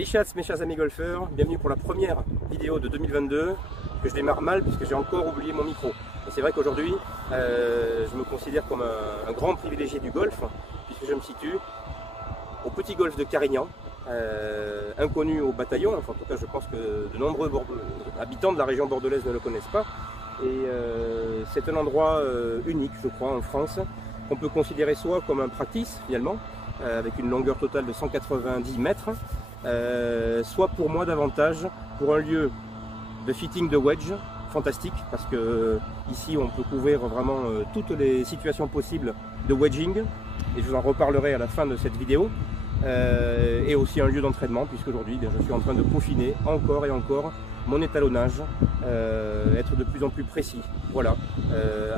Salut chats, mes chers amis golfeurs, bienvenue pour la première vidéo de 2022 que je démarre mal puisque j'ai encore oublié mon micro. Et c'est vrai qu'aujourd'hui, je me considère comme un grand privilégié du golf puisque je me situe au petit golf de Carignan, inconnu au bataillon, enfin en tout cas je pense que de nombreux habitants de la région bordelaise ne le connaissent pas. Et c'est un endroit unique je crois en France, qu'on peut considérer soit comme un practice finalement, avec une longueur totale de 190 mètres, soit pour moi davantage pour un lieu de fitting de wedge fantastique, parce que ici on peut couvrir vraiment toutes les situations possibles de wedging, et je vous en reparlerai à la fin de cette vidéo, et aussi un lieu d'entraînement, puisque aujourd'hui je suis en train de peaufiner encore et encore mon étalonnage, être de plus en plus précis, voilà,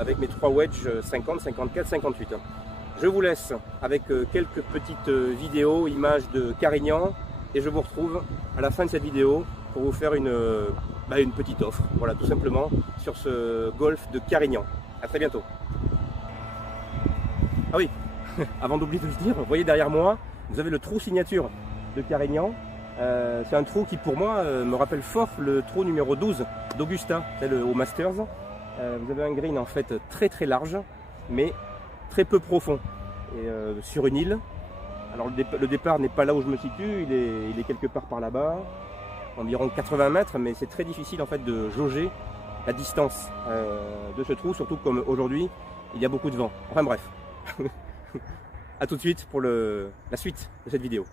avec mes 3 wedges 50, 54, 58. Je vous laisse avec quelques petites vidéos, images de Carignan, et je vous retrouve à la fin de cette vidéo pour vous faire une petite offre, voilà, tout simplement, sur ce golf de Carignan. A très bientôt. Ah oui, avant d'oublier de le dire, vous voyez derrière moi, vous avez le trou signature de Carignan. C'est un trou qui pour moi me rappelle fort le trou numéro 12 d'Augusta, au Masters. Vous avez un green en fait très très large, mais très peu profond, et sur une île. Alors le départ n'est pas là où je me situe, il est quelque part par là-bas, environ 80 mètres, mais c'est très difficile en fait de jauger la distance de ce trou, surtout comme aujourd'hui il y a beaucoup de vent. Enfin bref, à tout de suite pour la suite de cette vidéo.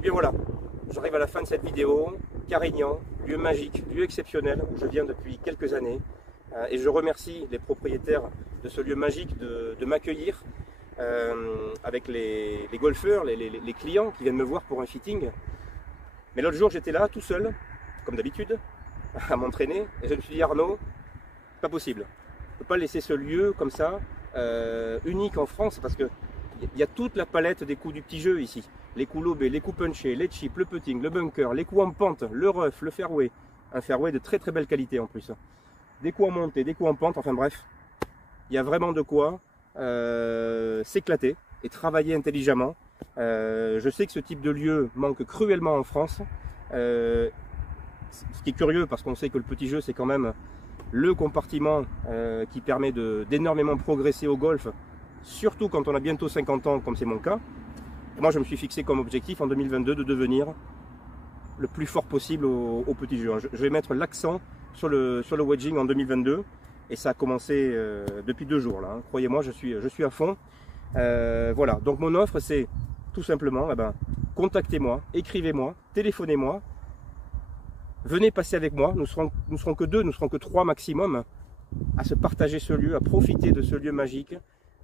Et bien voilà, j'arrive à la fin de cette vidéo. Carignan, lieu magique, lieu exceptionnel où je viens depuis quelques années. Et je remercie les propriétaires de ce lieu magique de m'accueillir avec les golfeurs, les clients qui viennent me voir pour un fitting. Mais l'autre jour j'étais là tout seul, comme d'habitude, à m'entraîner. Et je me suis dit Arnaud, pas possible. Je ne peux pas laisser ce lieu comme ça, unique en France, parce qu'il y a toute la palette des coups du petit jeu ici. Les coups lobés, les coups punchés, les chips, le putting, le bunker, les coups en pente, le rough, le fairway. Un fairway de très très belle qualité en plus. Des coups en montée, des coups en pente, enfin bref. Il y a vraiment de quoi s'éclater et travailler intelligemment. Je sais que ce type de lieu manque cruellement en France. Ce qui est curieux parce qu'on sait que le petit jeu c'est quand même le compartiment qui permet d'énormément progresser au golf, surtout quand on a bientôt 50 ans comme c'est mon cas. Et moi je me suis fixé comme objectif en 2022 de devenir le plus fort possible au petit jeu. Je vais mettre l'accent sur le wedging en 2022 et ça a commencé depuis 2 jours là, hein. Croyez-moi, je suis à fond. Voilà, donc mon offre c'est tout simplement, contactez-moi, écrivez-moi, téléphonez-moi, venez passer avec moi, nous serons que 2, nous serons que 3 maximum à se partager ce lieu, à profiter de ce lieu magique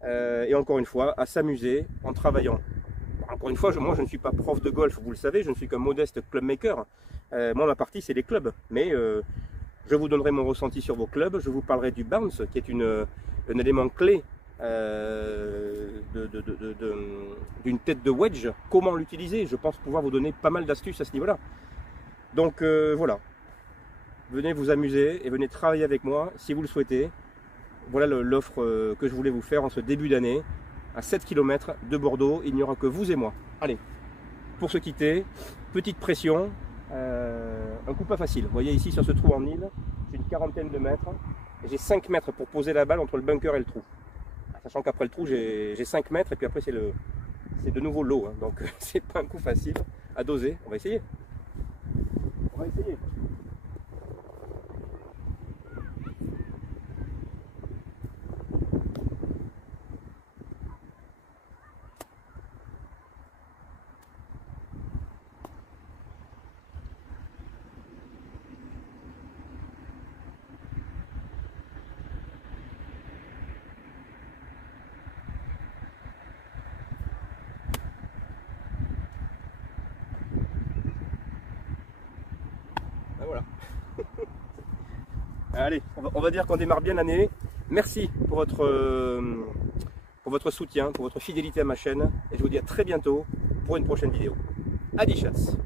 et encore une fois à s'amuser en travaillant. Encore une fois, moi je ne suis pas prof de golf, vous le savez, je ne suis qu'un modeste clubmaker. Moi ma partie c'est les clubs, mais je vous donnerai mon ressenti sur vos clubs, je vous parlerai du bounce qui est un élément clé d'une tête de wedge, comment l'utiliser. Je pense pouvoir vous donner pas mal d'astuces à ce niveau là. Donc voilà, venez vous amuser et venez travailler avec moi si vous le souhaitez. Voilà l'offre que je voulais vous faire en ce début d'année. À 7 km de Bordeaux, il n'y aura que vous et moi. Allez, pour se quitter, petite pression, un coup pas facile. Vous voyez ici sur ce trou en île, j'ai une quarantaine de mètres et j'ai 5 mètres pour poser la balle entre le bunker et le trou. Sachant qu'après le trou j'ai 5 mètres et puis après c'est de nouveau l'eau, hein, donc c'est pas un coup facile à doser. On va essayer. On va essayer. Voilà. Allez, on va dire qu'on démarre bien l'année. Merci pour votre soutien, pour votre fidélité à ma chaîne. Et je vous dis à très bientôt pour une prochaine vidéo. Adi chasse.